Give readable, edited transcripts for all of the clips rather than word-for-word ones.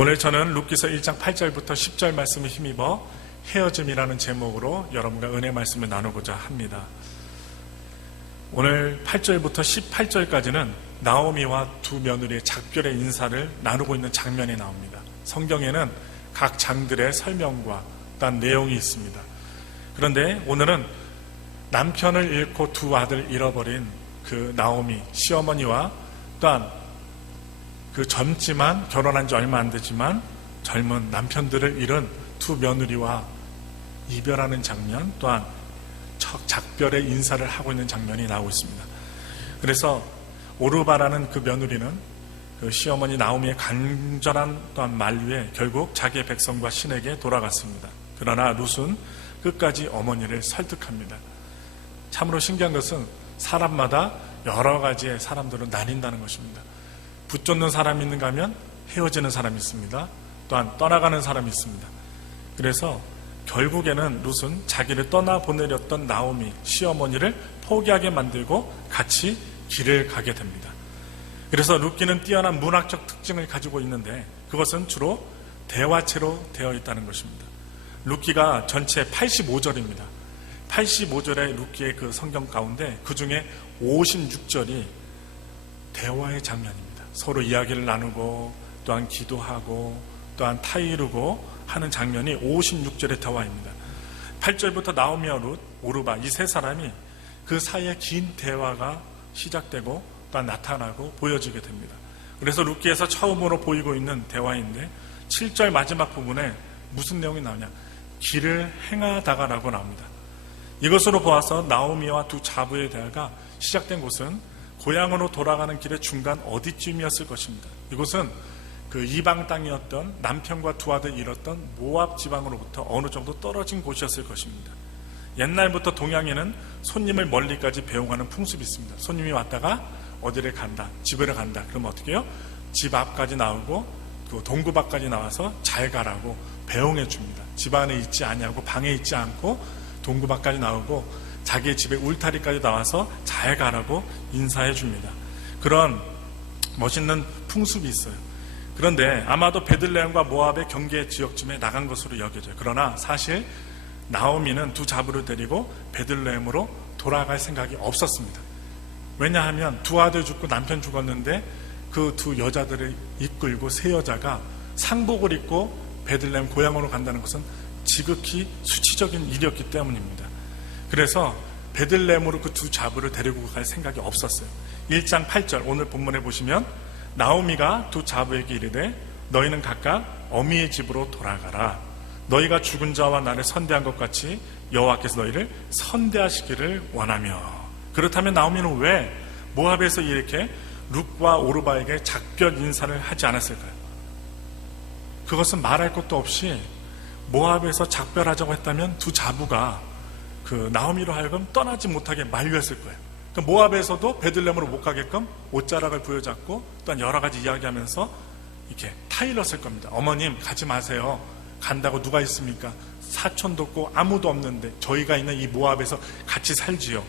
오늘 저는 룻기서 1장 8절부터 10절 말씀을 힘입어 헤어짐이라는 제목으로 여러분과 은혜 말씀을 나누고자 합니다. 오늘 8절부터 18절까지는 나오미와 두 며느리의 작별의 인사를 나누고 있는 장면이 나옵니다. 성경에는 각 장들의 설명과 또한 내용이 있습니다. 그런데 오늘은 남편을 잃고 두 아들 잃어버린 그 나오미 시어머니와 또한 그 젊지만 결혼한 지 얼마 안 되지만 젊은 남편들을 잃은 두 며느리와 이별하는 장면, 또한 작별의 인사를 하고 있는 장면이 나오고 있습니다. 그래서 오르바라는 그 며느리는 그 시어머니 나오미의 간절한 또한 만류에 결국 자기의 백성과 신에게 돌아갔습니다. 그러나 룻은 끝까지 어머니를 설득합니다. 참으로 신기한 것은 사람마다 여러 가지의 사람들은 나뉜다는 것입니다. 붙잡는 사람이 있는가 하면 헤어지는 사람이 있습니다. 또한 떠나가는 사람이 있습니다. 그래서 결국에는 룻은 자기를 떠나보내렸던 나오미 시어머니를 포기하게 만들고 같이 길을 가게 됩니다. 그래서 룻기는 뛰어난 문학적 특징을 가지고 있는데 그것은 주로 대화체로 되어 있다는 것입니다. 룻기가 전체 85절입니다. 85절의 룻기의 그 성경 가운데 그 중에 56절이 대화의 장면입니다. 서로 이야기를 나누고 또한 기도하고 또한 타이르고 하는 장면이 56절의 대화입니다. 8절부터 나오미와 룻, 오르바 이 세 사람이 그 사이에 긴 대화가 시작되고 또한 나타나고 보여지게 됩니다. 그래서 룻기에서 처음으로 보이고 있는 대화인데 7절 마지막 부분에 무슨 내용이 나오냐, 길을 행하다가라고 나옵니다. 이것으로 보아서 나오미와 두 자부의 대화가 시작된 곳은 고향으로 돌아가는 길의 중간 어디쯤이었을 것입니다. 이곳은 그 이방 땅이었던 남편과 두 아들 잃었던 모압 지방으로부터 어느 정도 떨어진 곳이었을 것입니다. 옛날부터 동양에는 손님을 멀리까지 배웅하는 풍습이 있습니다. 손님이 왔다가 어디를 간다, 집으로 간다. 그러면 어떻게 해요? 집 앞까지 나오고 그 동구 밖까지 나와서 잘 가라고 배웅해 줍니다. 집 안에 있지 않냐고, 방에 있지 않고 동구 밖까지 나오고 자기의 집에 울타리까지 나와서 잘 가라고 인사해 줍니다. 그런 멋있는 풍습이 있어요. 그런데 아마도 베들레헴과 모압의 경계 지역쯤에 나간 것으로 여겨져요. 그러나 사실 나오미는 두 자부를 데리고 베들레헴으로 돌아갈 생각이 없었습니다. 왜냐하면 두 아들 죽고 남편 죽었는데 그 두 여자들을 이끌고 세 여자가 상복을 입고 베들레헴 고향으로 간다는 것은 지극히 수치적인 일이었기 때문입니다. 그래서 베들레헴으로 그 두 자부를 데리고 갈 생각이 없었어요. 1장 8절 오늘 본문에 보시면 나오미가 두 자부에게 이르되 너희는 각각 어미의 집으로 돌아가라. 너희가 죽은 자와 나를 선대한 것 같이 여호와께서 너희를 선대하시기를 원하며. 그렇다면 나오미는 왜 모압에서 이렇게 룻과 오르바에게 작별 인사를 하지 않았을까요? 그것은 말할 것도 없이 모압에서 작별하자고 했다면 두 자부가 그 나오미로 하여금 떠나지 못하게 만류했을 거예요. 그러니까 모압에서도 베들레헴으로 못 가게끔 옷자락을 부여잡고 또한 여러 가지 이야기하면서 이렇게 타일렀을 겁니다. 어머님 가지 마세요. 간다고 누가 있습니까? 사촌도 없고 아무도 없는데 저희가 있는 이 모압에서 같이 살지요.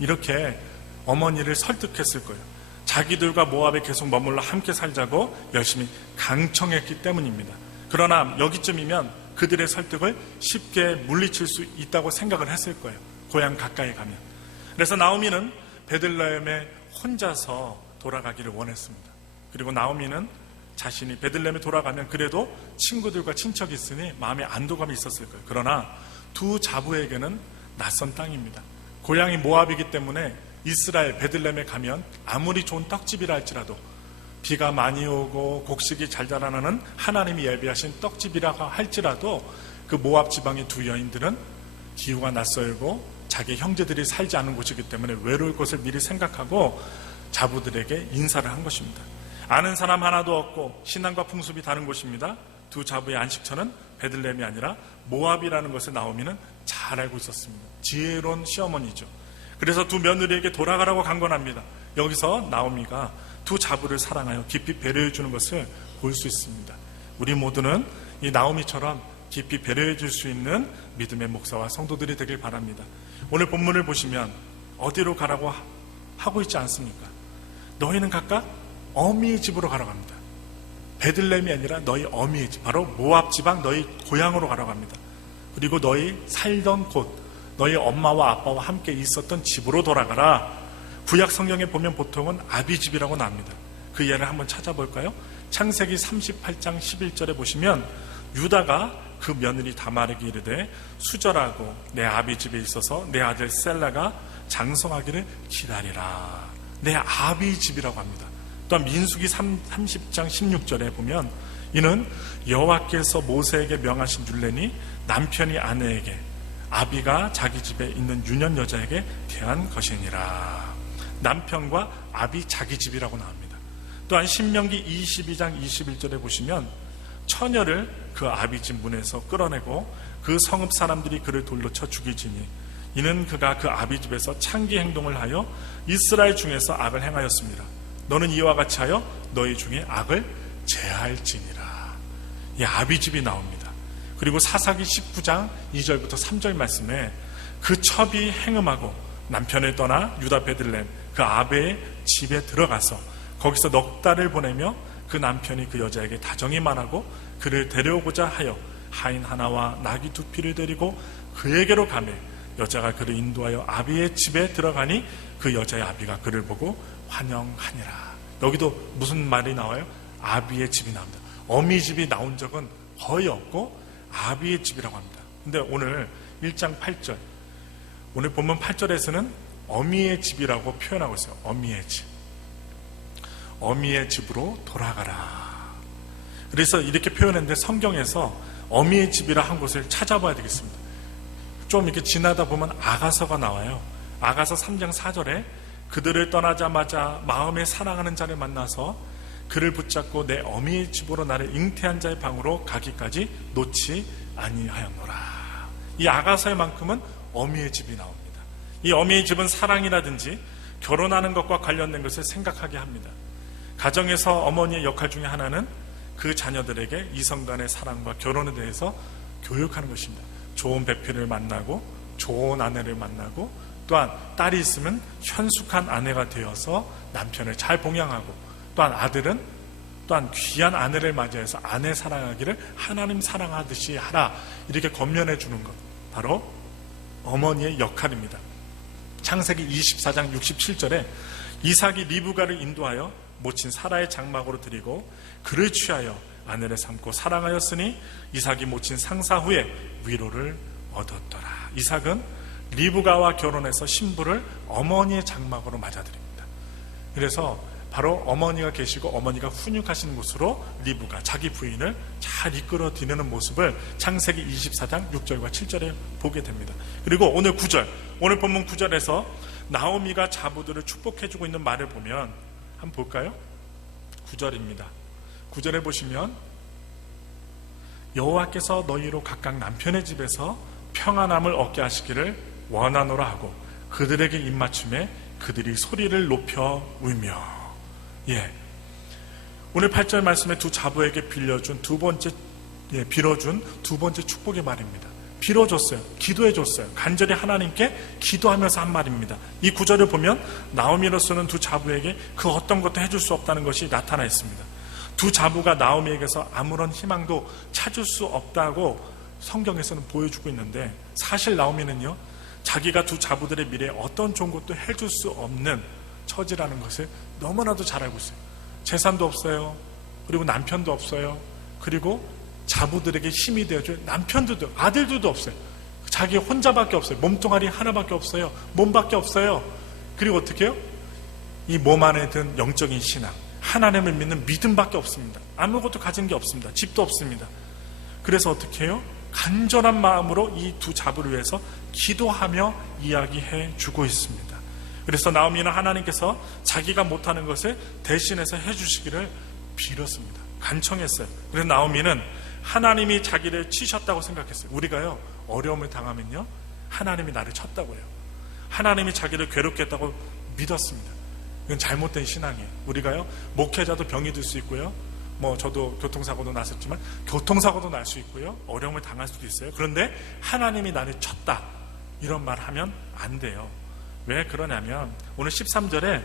이렇게 어머니를 설득했을 거예요. 자기들과 모압에 계속 머물러 함께 살자고 열심히 강청했기 때문입니다. 그러나 여기쯤이면 그들의 설득을 쉽게 물리칠 수 있다고 생각을 했을 거예요. 고향 가까이 가면. 그래서 나오미는 베들레헴에 혼자서 돌아가기를 원했습니다. 그리고 나오미는 자신이 베들레헴에 돌아가면 그래도 친구들과 친척이 있으니 마음에 안도감이 있었을 거예요. 그러나 두 자부에게는 낯선 땅입니다. 고향이 모압이기 때문에 이스라엘 베들레헴에 가면 아무리 좋은 떡집이라 할지라도 비가 많이 오고 곡식이 잘 자라나는 하나님이 예비하신 떡집이라고 할지라도 그 모압 지방의 두 여인들은 기후가 낯설고 자기 형제들이 살지 않은 곳이기 때문에 외로울 것을 미리 생각하고 자부들에게 인사를 한 것입니다. 아는 사람 하나도 없고 신앙과 풍습이 다른 곳입니다. 두 자부의 안식처는 베들레헴이 아니라 모압이라는 것을 나오미는 잘 알고 있었습니다. 지혜로운 시어머니죠. 그래서 두 며느리에게 돌아가라고 강권합니다. 여기서 나오미가 두 자부를 사랑하여 깊이 배려해 주는 것을 볼 수 있습니다. 우리 모두는 이 나오미처럼 깊이 배려해 줄 수 있는 믿음의 목사와 성도들이 되길 바랍니다. 오늘 본문을 보시면 어디로 가라고 하고 있지 않습니까? 너희는 각각 어미의 집으로 가라고 합니다. 베들레헴이 아니라 너희 어미의 집, 바로 모압 지방 너희 고향으로 가라고 합니다. 그리고 너희 살던 곳, 너희 엄마와 아빠와 함께 있었던 집으로 돌아가라. 구약 성경에 보면 보통은 아비집이라고 나옵니다. 그 예를 한번 찾아볼까요? 창세기 38장 11절에 보시면 유다가 그 며느리 다말에게 이르되 수절하고 내 아비집에 있어서 내 아들 셀라가 장성하기를 기다리라. 내 아비집이라고 합니다. 또한 민수기 30장 16절에 보면 이는 여호와께서 모세에게 명하신 율례니 남편이 아내에게 아비가 자기 집에 있는 유년 여자에게 대한 것이니라. 남편과 아비 자기 집이라고 나옵니다. 또한 신명기 22장 21절에 보시면 처녀를 그 아비 집 문에서 끌어내고 그 성읍 사람들이 그를 돌로 쳐 죽이지니 이는 그가 그 아비 집에서 창기 행동을 하여 이스라엘 중에서 악을 행하였습니다. 너는 이와 같이 하여 너희 중에 악을 제할지니라. 이 아비 집이 나옵니다. 그리고 사사기 19장 2절부터 3절 말씀에 그 첩이 행음하고 남편을 떠나 유다 베들레헴 그 아베의 집에 들어가서 거기서 넉 달을 보내며 그 남편이 그 여자에게 다정히 말하고 그를 데려오고자 하여 하인 하나와 나귀 두 피를 데리고 그에게로 가매 여자가 그를 인도하여 아비의 집에 들어가니 그 여자의 아비가 그를 보고 환영하니라. 여기도 무슨 말이 나와요? 아비의 집이 나옵니다. 어미 집이 나온 적은 거의 없고 아비의 집이라고 합니다. 근데 오늘 1장 8절, 오늘 본문 8절에서는 어미의 집이라고 표현하고 있어요. 어미의 집. 어미의 집으로 돌아가라. 그래서 이렇게 표현했는데 성경에서 어미의 집이라 한 곳을 찾아봐야 되겠습니다. 좀 이렇게 지나다 보면 아가서가 나와요. 아가서 3장 4절에 그들을 떠나자마자 마음에 사랑하는 자를 만나서 그를 붙잡고 내 어미의 집으로 나를 잉태한 자의 방으로 가기까지 놓지 아니하였노라. 이 아가서의 만큼은 어미의 집이 나옵니다. 이 어미의 집은 사랑이라든지 결혼하는 것과 관련된 것을 생각하게 합니다. 가정에서 어머니의 역할 중에 하나는 그 자녀들에게 이성 간의 사랑과 결혼에 대해서 교육하는 것입니다. 좋은 배필을 만나고 좋은 아내를 만나고 또한 딸이 있으면 현숙한 아내가 되어서 남편을 잘 봉양하고 또한 아들은 또한 귀한 아내를 맞이해서 아내 사랑하기를 하나님 사랑하듯이 하라. 이렇게 권면해 주는 것, 바로 어머니의 역할입니다. 창세기 24장 67절에 이삭이 리브가를 인도하여 모친 사라의 장막으로 드리고 그를 취하여 아내를 삼고 사랑하였으니 이삭이 모친 상사 후에 위로를 얻었더라. 이삭은 리브가와 결혼해서 신부를 어머니의 장막으로 맞아들입니다. 그래서 바로 어머니가 계시고 어머니가 훈육하시는 곳으로 리브가 자기 부인을 잘 이끌어 드리는 모습을 창세기 24장 6절과 7절에 보게 됩니다. 그리고 오늘 9절, 오늘 본문 9절에서 나오미가 자부들을 축복해주고 있는 말을 보면 한번 볼까요? 9절입니다. 9절에 보시면 여호와께서 너희로 각각 남편의 집에서 평안함을 얻게 하시기를 원하노라 하고 그들에게 입맞춤에 그들이 소리를 높여 울며. 오늘 8절 말씀에 두 자부에게 빌려준 빌어준 두 번째 축복의 말입니다. 빌어줬어요. 기도해줬어요. 간절히 하나님께 기도하면서 한 말입니다. 이 구절을 보면 나오미로서는 두 자부에게 그 어떤 것도 해줄 수 없다는 것이 나타나 있습니다. 두 자부가 나오미에게서 아무런 희망도 찾을 수 없다고 성경에서는 보여주고 있는데 사실 나오미는요, 자기가 두 자부들의 미래에 어떤 좋은 것도 해줄 수 없는 처지라는 것을 너무나도 잘 알고 있어요. 재산도 없어요. 그리고 남편도 없어요. 그리고 자부들에게 힘이 되어줄 남편들도 아들들도 없어요. 자기 혼자밖에 없어요. 몸뚱아리 하나밖에 없어요. 몸밖에 없어요. 그리고 어떻게 해요? 이 몸 안에 든 영적인 신앙, 하나님을 믿는 믿음밖에 없습니다. 아무것도 가진 게 없습니다. 집도 없습니다. 그래서 어떻게 해요? 간절한 마음으로 이 두 자부를 위해서 기도하며 이야기해 주고 있습니다. 그래서 나오미는 하나님께서 자기가 못하는 것을 대신해서 해주시기를 빌었습니다. 간청했어요. 그래서 나오미는 하나님이 자기를 치셨다고 생각했어요. 우리가요, 어려움을 당하면요, 하나님이 나를 쳤다고 해요. 하나님이 자기를 괴롭게 했다고 믿었습니다. 이건 잘못된 신앙이에요. 우리가요, 목회자도 병이 들 수 있고요, 저도 교통사고도 났었지만 교통사고도 날 수 있고요, 어려움을 당할 수도 있어요. 그런데 하나님이 나를 쳤다, 이런 말 하면 안 돼요. 왜 그러냐면 오늘 13절에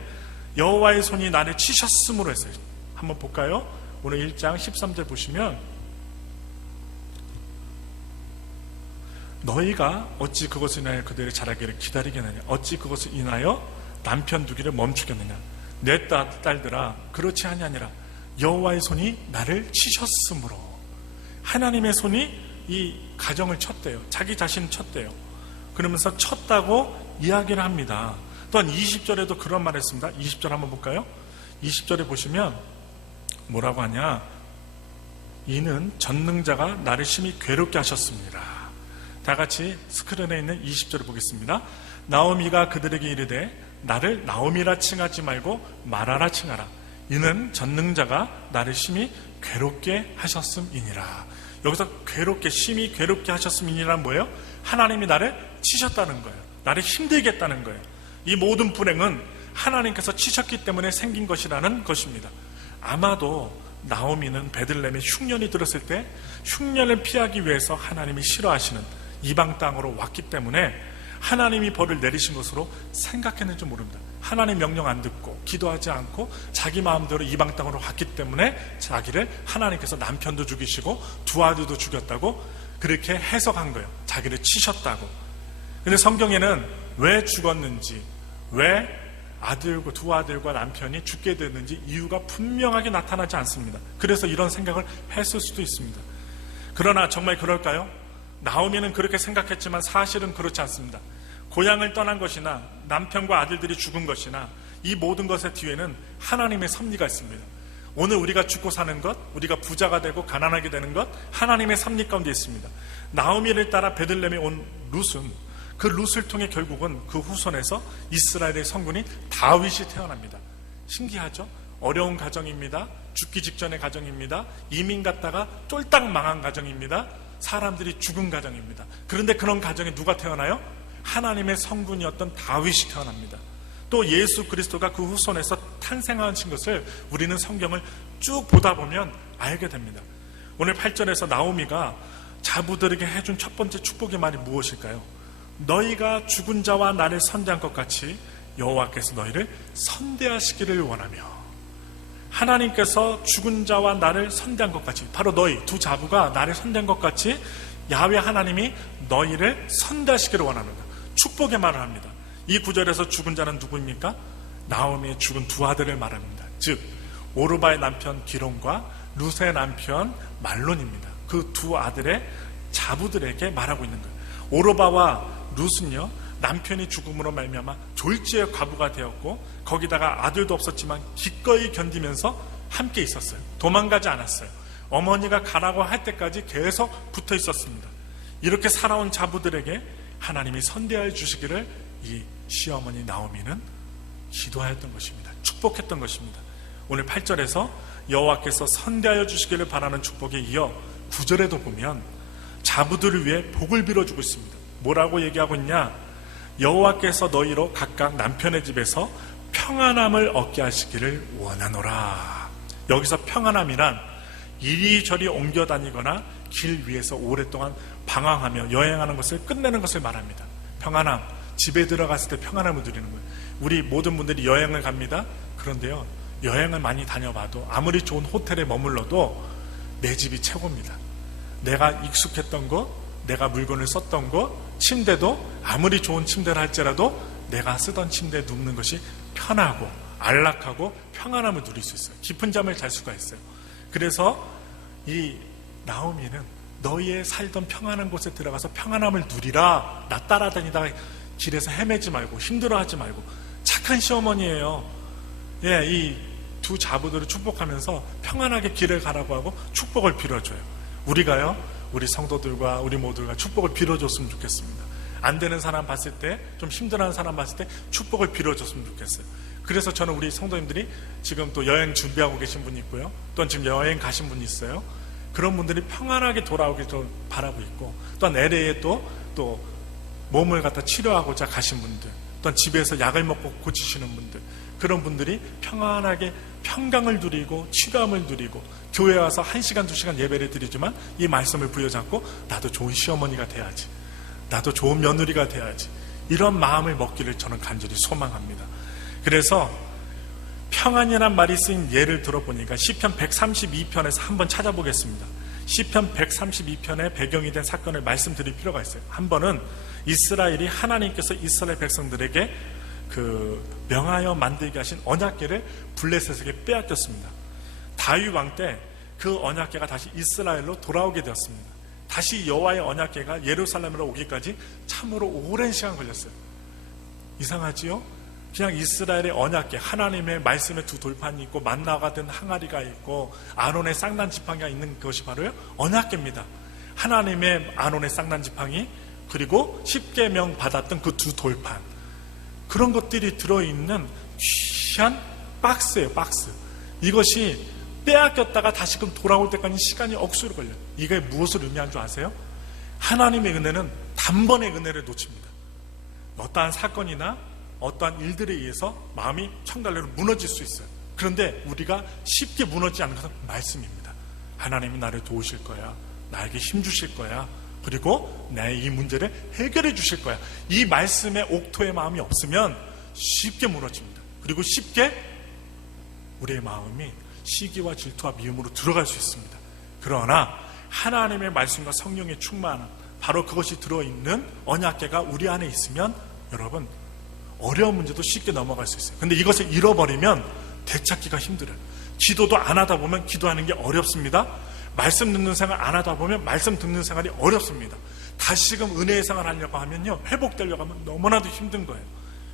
여호와의 손이 나를 치셨음으로 했어요. 한번 볼까요? 오늘 1장 13절 보시면 너희가 어찌 그것을 인하여 그들의 자라기를 기다리겠느냐, 어찌 그것을 인하여 남편 두기를 멈추겠느냐. 내 딸들아 그렇지 아니하니라. 여호와의 손이 나를 치셨으므로. 하나님의 손이 이 가정을 쳤대요. 자기 자신을 쳤대요. 그러면서 쳤다고 이야기를 합니다. 또한 20절에도 그런 말을 했습니다. 20절 한번 볼까요? 20절에 보시면 뭐라고 하냐, 이는 전능자가 나를 심히 괴롭게 하셨습니다. 다 같이 스크린에 있는 20절을 보겠습니다. 나오미가 그들에게 이르되 나를 나오미라 칭하지 말고 마라라 칭하라. 이는 전능자가 나를 심히 괴롭게 하셨음이니라. 여기서 괴롭게, 심히 괴롭게 하셨음이니라는 뭐예요? 하나님이 나를 치셨다는 거예요. 나를 힘들게 했다는 거예요. 이 모든 불행은 하나님께서 치셨기 때문에 생긴 것이라는 것입니다. 아마도 나오미는 베들레헴에 흉년이 들었을 때 흉년을 피하기 위해서 하나님이 싫어하시는 이방 땅으로 왔기 때문에 하나님이 벌을 내리신 것으로 생각했는지 모릅니다. 하나님 명령 안 듣고 기도하지 않고 자기 마음대로 이방 땅으로 왔기 때문에 자기를 하나님께서 남편도 죽이시고 두 아들도 죽였다고 그렇게 해석한 거예요. 자기를 치셨다고. 근데 성경에는 왜 죽었는지, 왜 두 아들과 남편이 죽게 됐는지 이유가 분명하게 나타나지 않습니다. 그래서 이런 생각을 했을 수도 있습니다. 그러나 정말 그럴까요? 나오미는 그렇게 생각했지만 사실은 그렇지 않습니다. 고향을 떠난 것이나 남편과 아들들이 죽은 것이나 이 모든 것의 뒤에는 하나님의 섭리가 있습니다. 오늘 우리가 죽고 사는 것, 우리가 부자가 되고 가난하게 되는 것, 하나님의 섭리 가운데 있습니다. 나오미를 따라 베들레헴에 온 룻은, 그 룻을 통해 결국은 그 후손에서 이스라엘의 성군이 다윗이 태어납니다. 신기하죠? 어려운 가정입니다. 죽기 직전의 가정입니다. 이민 갔다가 쫄딱 망한 가정입니다. 사람들이 죽은 가정입니다. 그런데 그런 가정에 누가 태어나요? 하나님의 성군이었던 다윗이 태어납니다. 또 예수 그리스도가 그 후손에서 탄생하신 것을 우리는 성경을 쭉 보다 보면 알게 됩니다. 오늘 8절에서 나오미가 자부들에게 해준 첫 번째 축복의 말이 무엇일까요? 너희가 죽은 자와 나를 선대한 것 같이 여호와께서 너희를 선대하시기를 원하며. 하나님께서 죽은 자와 나를 선대한 것 같이, 바로 너희 두 자부가 나를 선대한 것 같이 야훼 하나님이 너희를 선대하시기를 원합니다. 축복의 말을 합니다. 이 구절에서 죽은 자는 누구입니까? 나오미의 죽은 두 아들을 말합니다. 즉 오르바의 남편 기론과 룻의 남편 말론입니다. 그 두 아들의 자부들에게 말하고 있는 거예요. 오르바와 룻은요, 남편이 죽음으로 말미암아 졸지의 과부가 되었고 거기다가 아들도 없었지만 기꺼이 견디면서 함께 있었어요. 도망가지 않았어요. 어머니가 가라고 할 때까지 계속 붙어 있었습니다. 이렇게 살아온 자부들에게 하나님이 선대하여 주시기를 이 시어머니 나오미는 기도하였던 것입니다. 축복했던 것입니다. 오늘 8절에서 여호와께서 선대하여 주시기를 바라는 축복에 이어 9절에도 보면 자부들을 위해 복을 빌어주고 있습니다. 뭐라고 얘기하고 있냐? 여호와께서 너희로 각각 남편의 집에서 평안함을 얻게 하시기를 원하노라. 여기서 평안함이란 이리저리 옮겨 다니거나 길 위에서 오랫동안 방황하며 여행하는 것을 끝내는 것을 말합니다. 평안함, 집에 들어갔을 때 평안함을 누리는 거예요. 우리 모든 분들이 여행을 갑니다. 그런데요, 여행을 많이 다녀봐도 아무리 좋은 호텔에 머물러도 내 집이 최고입니다. 내가 익숙했던 것, 내가 물건을 썼던 것, 침대도 아무리 좋은 침대를 할지라도 내가 쓰던 침대에 눕는 것이 편하고 안락하고 평안함을 누릴 수 있어요. 깊은 잠을 잘 수가 있어요. 그래서 이 나오미는 너희의 살던 평안한 곳에 들어가서 평안함을 누리라. 나 따라다니다가 길에서 헤매지 말고 힘들어하지 말고. 착한 시어머니예요. 예, 이 두 자부들을 축복하면서 평안하게 길을 가라고 하고 축복을 빌어줘요. 우리가요, 우리 성도들과 우리 모두가 축복을 빌어줬으면 좋겠습니다. 안 되는 사람 봤을 때, 좀 힘들어하는 사람 봤을 때 축복을 빌어줬으면 좋겠어요. 그래서 저는 우리 성도님들이 지금 또 여행 준비하고 계신 분이 있고요, 또는 지금 여행 가신 분이 있어요. 그런 분들이 평안하게 돌아오길 좀 바라고 있고, 또한 LA에 또 몸을 갖다 치료하고자 가신 분들, 또한 집에서 약을 먹고 고치시는 분들, 그런 분들이 평안하게 평강을 누리고 치료함을 누리고 교회 와서 1시간 2시간 예배를 드리지만 이 말씀을 부여잡고 나도 좋은 시어머니가 돼야지, 나도 좋은 며느리가 돼야지, 이런 마음을 먹기를 저는 간절히 소망합니다. 그래서 평안이란 말이 쓰인 예를 들어보니까 시편 132편에서 한번 찾아보겠습니다. 시편 132편의 배경이 된 사건을 말씀드릴 필요가 있어요. 한 번은 이스라엘이 하나님께서 이스라엘 백성들에게 명하여 만들게 하신 언약궤를 블레셋에게 빼앗겼습니다. 다윗 왕 때 그 언약궤가 다시 이스라엘로 돌아오게 되었습니다. 다시 여호와의 언약궤가 예루살렘으로 오기까지 참으로 오랜 시간 걸렸어요. 이상하지요? 그냥 이스라엘의 언약궤, 하나님의 말씀의 두 돌판이 있고 만나가 든 항아리가 있고 아론의 쌍난 지팡이가 있는 것이 바로 언약궤입니다. 하나님의 아론의 쌍난 지팡이, 그리고 십계명 받았던 그 두 돌판, 그런 것들이 들어있는 귀한 박스예요. 박스. 이것이 빼앗겼다가 다시금 돌아올 때까지 시간이 억수로 걸려요. 이게 무엇을 의미하는 줄 아세요? 하나님의 은혜는 단번에 은혜를 놓칩니다. 어떠한 사건이나 어떠한 일들에 의해서 마음이 청달래로 무너질 수 있어요. 그런데 우리가 쉽게 무너지지 않는 것은 말씀입니다. 하나님이 나를 도우실 거야, 나에게 힘 주실 거야, 그리고 내 이 문제를 해결해 주실 거야. 이 말씀에 옥토의 마음이 없으면 쉽게 무너집니다. 그리고 쉽게 우리의 마음이 시기와 질투와 미움으로 들어갈 수 있습니다. 그러나 하나님의 말씀과 성령의 충만함, 바로 그것이 들어있는 언약궤가 우리 안에 있으면 여러분, 어려운 문제도 쉽게 넘어갈 수 있어요. 근데 이것을 잃어버리면 되찾기가 힘들어요. 기도도 안 하다 보면 기도하는 게 어렵습니다. 말씀 듣는 생활 안 하다 보면 말씀 듣는 생활이 어렵습니다. 다시금 은혜의 생활 하려고 하면요, 회복되려고 하면 너무나도 힘든 거예요.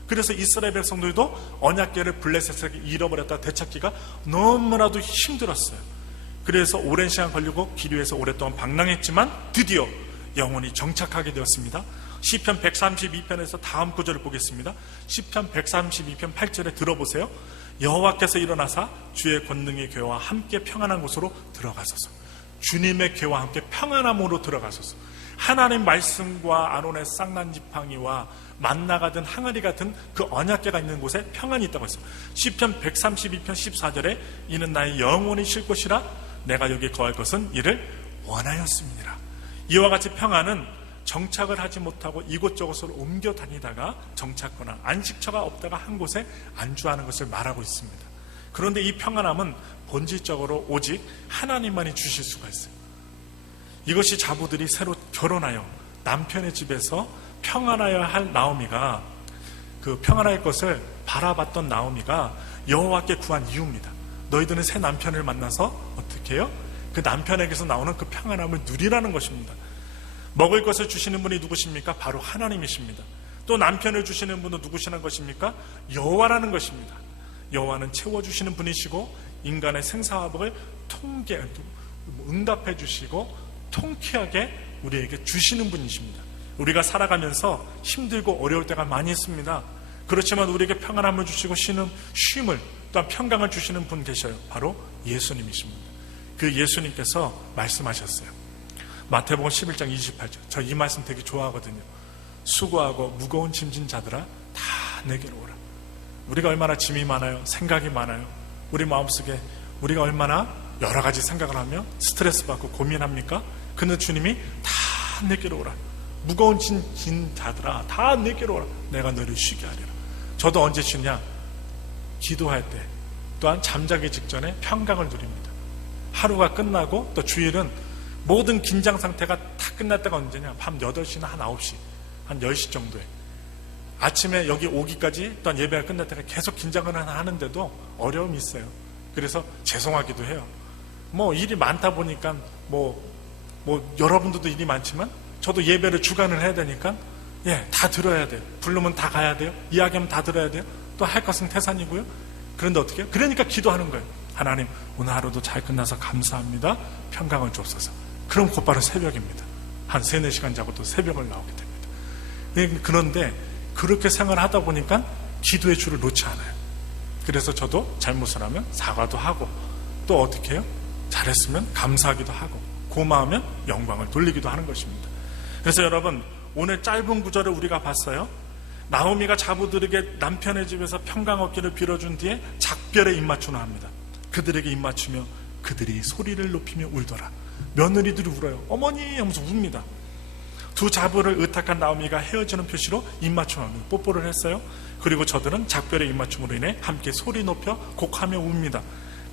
그래서 이스라엘 백성들도 언약궤를 블레셋에게 잃어버렸다 되찾기가 너무나도 힘들었어요. 그래서 오랜 시간 걸리고 길 위에서 오랫동안 방랑했지만 드디어 영원히 정착하게 되었습니다. 시편 132편에서 다음 구절을 보겠습니다. 시편 132편 8절에 들어보세요. 여호와께서 일어나사 주의 권능의 궤와 함께 평안한 곳으로 들어가소서. 주님의 궤와 함께 평안함으로 들어가소서. 하나님 말씀과 아론의 쌍난 지팡이와 만나가 든 항아리 같은 그 언약궤가 있는 곳에 평안이 있다고 했어요. 시편 132편 14절에 이는 나의 영혼이 쉴 곳이라 내가 여기 거할 것은 이를 원하였음이니라. 이와 같이 평안은 정착을 하지 못하고 이곳저곳으로 옮겨 다니다가 정착거나 안식처가 없다가 한 곳에 안주하는 것을 말하고 있습니다. 그런데 이 평안함은 본질적으로 오직 하나님만이 주실 수가 있어요. 이것이 자부들이 새로 결혼하여 남편의 집에서 평안하여야 할 나오미가, 그 평안할 것을 바라봤던 나오미가 여호와께 구한 이유입니다. 너희들은 새 남편을 만나서 어떻게 해요? 그 남편에게서 나오는 그 평안함을 누리라는 것입니다. 먹을 것을 주시는 분이 누구십니까? 바로 하나님이십니다. 또 남편을 주시는 분은 누구시는 것입니까? 여호와라는 것입니다. 여호와는 채워주시는 분이시고 인간의 생사화복을 응답해 주시고 통쾌하게 우리에게 주시는 분이십니다. 우리가 살아가면서 힘들고 어려울 때가 많이 있습니다. 그렇지만 우리에게 평안함을 주시고 쉼을 또한 평강을 주시는 분 계셔요. 바로 예수님이십니다. 그 예수님께서 말씀하셨어요. 마태복음 11장 28절. 저 이 말씀 되게 좋아하거든요. 수고하고 무거운 짐진 자들아 다 내게로 오라. 우리가 얼마나 짐이 많아요. 생각이 많아요. 우리 마음속에 우리가 얼마나 여러 가지 생각을 하며 스트레스 받고 고민합니까? 근데 주님이 다 내게로 오라. 무거운 짐진 자들아 다 내게로 오라. 내가 너를 쉬게 하리라. 저도 언제 쉬냐? 기도할 때, 또한 잠자기 직전에 평강을 누립니다. 하루가 끝나고 또 주일은 모든 긴장 상태가 다 끝날 때가 언제냐? 밤 8시나 한 9시, 한 10시 정도에. 아침에 여기 오기까지 또한 예배가 끝날 때가 계속 긴장을 하는데도 어려움이 있어요. 그래서 죄송하기도 해요. 일이 많다 보니까 여러분들도 일이 많지만 저도 예배를 주관을 해야 되니까 다 들어야 돼요. 부르면 다 가야 돼요. 이야기하면 다 들어야 돼요. 또 할 것은 태산이고요. 그런데 어떻게 해요? 그러니까 기도하는 거예요. 하나님, 오늘 하루도 잘 끝나서 감사합니다. 평강을 주옵소서. 그럼 곧바로 새벽입니다. 한 3-4시간 자고 또 새벽을 나오게 됩니다. 그런데 그렇게 생활하다 보니까 기도의 줄을 놓지 않아요. 그래서 저도 잘못을 하면 사과도 하고 또 어떻게 해요? 잘했으면 감사하기도 하고 고마우면 영광을 돌리기도 하는 것입니다. 그래서 여러분, 오늘 짧은 구절을 우리가 봤어요. 나오미가 자부들에게 남편의 집에서 평강 얻기를 빌어준 뒤에 작별에 입맞추나 합니다. 그들에게 입맞추며 그들이 소리를 높이며 울더라. 며느리들이 울어요. 어머니 하면서 웁니다. 두 자부를 의탁한 나오미가 헤어지는 표시로 입맞춤합니다. 뽀뽀를 했어요. 그리고 저들은 작별의 입맞춤으로 인해 함께 소리 높여 곡하며 웁니다.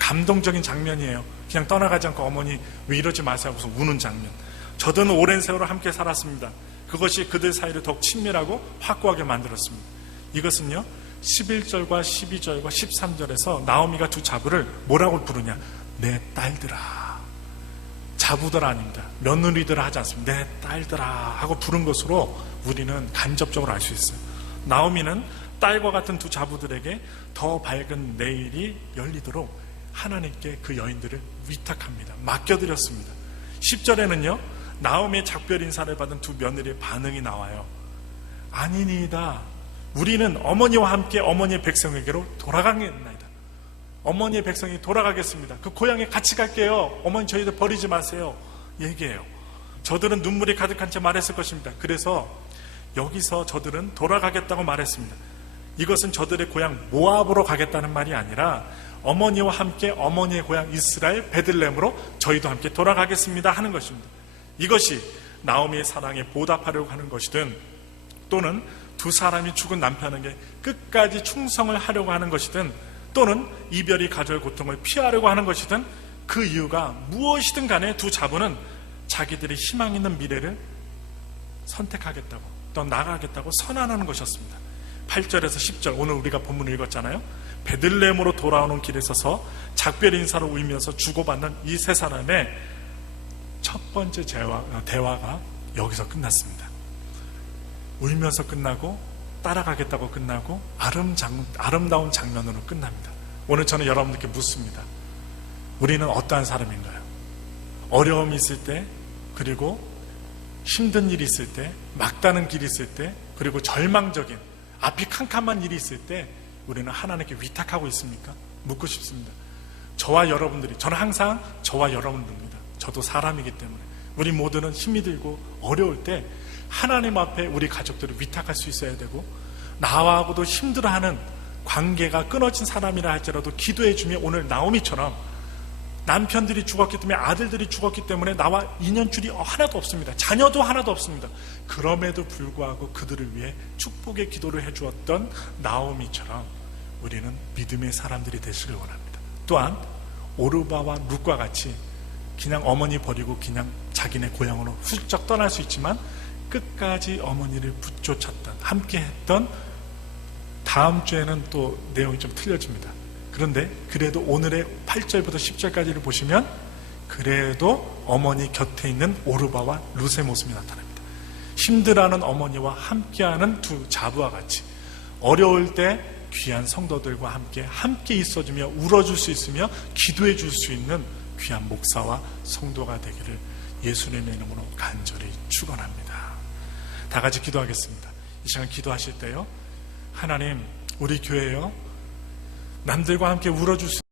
감동적인 장면이에요. 그냥 떠나가지 않고 어머니 왜 이러지 마세요 하고서 우는 장면. 저들은 오랜 세월을 함께 살았습니다. 그것이 그들 사이를 더욱 친밀하고 확고하게 만들었습니다. 이것은요 11절과 12절과 13절에서 나오미가 두 자부를 뭐라고 부르냐, 내 딸들아. 자부들 아닙니다. 며느리들 하지 않습니다. 내 딸들아 하고 부른 것으로 우리는 간접적으로 알 수 있어요. 나오미는 딸과 같은 두 자부들에게 더 밝은 내일이 열리도록 하나님께 그 여인들을 위탁합니다. 맡겨드렸습니다. 10절에는요 나오미의 작별 인사를 받은 두 며느리의 반응이 나와요. 아니니이다. 우리는 어머니와 함께 어머니의 백성에게로 돌아가겠나이다. 어머니의 백성이 돌아가겠습니다. 그 고향에 같이 갈게요. 어머니 저희들 버리지 마세요. 얘기해요. 저들은 눈물이 가득한 채 말했을 것입니다. 그래서 여기서 저들은 돌아가겠다고 말했습니다. 이것은 저들의 고향 모압으로 가겠다는 말이 아니라 어머니와 함께 어머니의 고향 이스라엘 베들레헴으로 저희도 함께 돌아가겠습니다 하는 것입니다. 이것이 나오미의 사랑에 보답하려고 하는 것이든 또는 두 사람이 죽은 남편에게 끝까지 충성을 하려고 하는 것이든 또는 이별이 가져올 고통을 피하려고 하는 것이든 그 이유가 무엇이든 간에 두 자부는 자기들의 희망 있는 미래를 선택하겠다고 또 나가겠다고 선언하는 것이었습니다. 8절에서 10절 오늘 우리가 본문을 읽었잖아요. 베들레헴으로 돌아오는 길에 서서 작별 인사를 울면서 주고받는 이 세 사람의 첫 번째 대화가 여기서 끝났습니다. 울면서 끝나고 따라가겠다고 끝나고 아름다운 장면으로 끝납니다. 오늘 저는 여러분들께 묻습니다. 우리는 어떠한 사람인가요? 어려움이 있을 때, 그리고 힘든 일이 있을 때, 막다른 길이 있을 때, 그리고 절망적인 앞이 캄캄한 일이 있을 때 우리는 하나님께 위탁하고 있습니까? 묻고 싶습니다. 저는 항상 저와 여러분들입니다. 저도 사람이기 때문에 우리 모두는 힘이 들고 어려울 때 하나님 앞에 우리 가족들을 위탁할 수 있어야 되고, 나하고도 힘들어하는 관계가 끊어진 사람이라 할지라도 기도해 주며 오늘 나오미처럼 남편들이 죽었기 때문에, 아들들이 죽었기 때문에 나와 인연줄이 하나도 없습니다. 자녀도 하나도 없습니다. 그럼에도 불구하고 그들을 위해 축복의 기도를 해주었던 나오미처럼 우리는 믿음의 사람들이 되시길 원합니다. 또한 오르바와 룻과 같이 그냥 어머니 버리고 그냥 자기네 고향으로 훌쩍 떠날 수 있지만 끝까지 어머니를 붙쫓았던, 함께했던, 다음 주에는 또 내용이 좀 틀려집니다. 그런데 그래도 오늘의 8절부터 10절까지를 보시면 그래도 어머니 곁에 있는 오르바와 룻의 모습이 나타납니다. 힘들어하는 어머니와 함께하는 두 자부와 같이 어려울 때 귀한 성도들과 함께 있어주며 울어줄 수 있으며 기도해 줄 수 있는 귀한 목사와 성도가 되기를 예수님의 이름으로 간절히 축원합니다. 다 같이 기도하겠습니다. 이 시간 기도하실 때요, 하나님 우리 교회요 남들과 함께 울어줄 수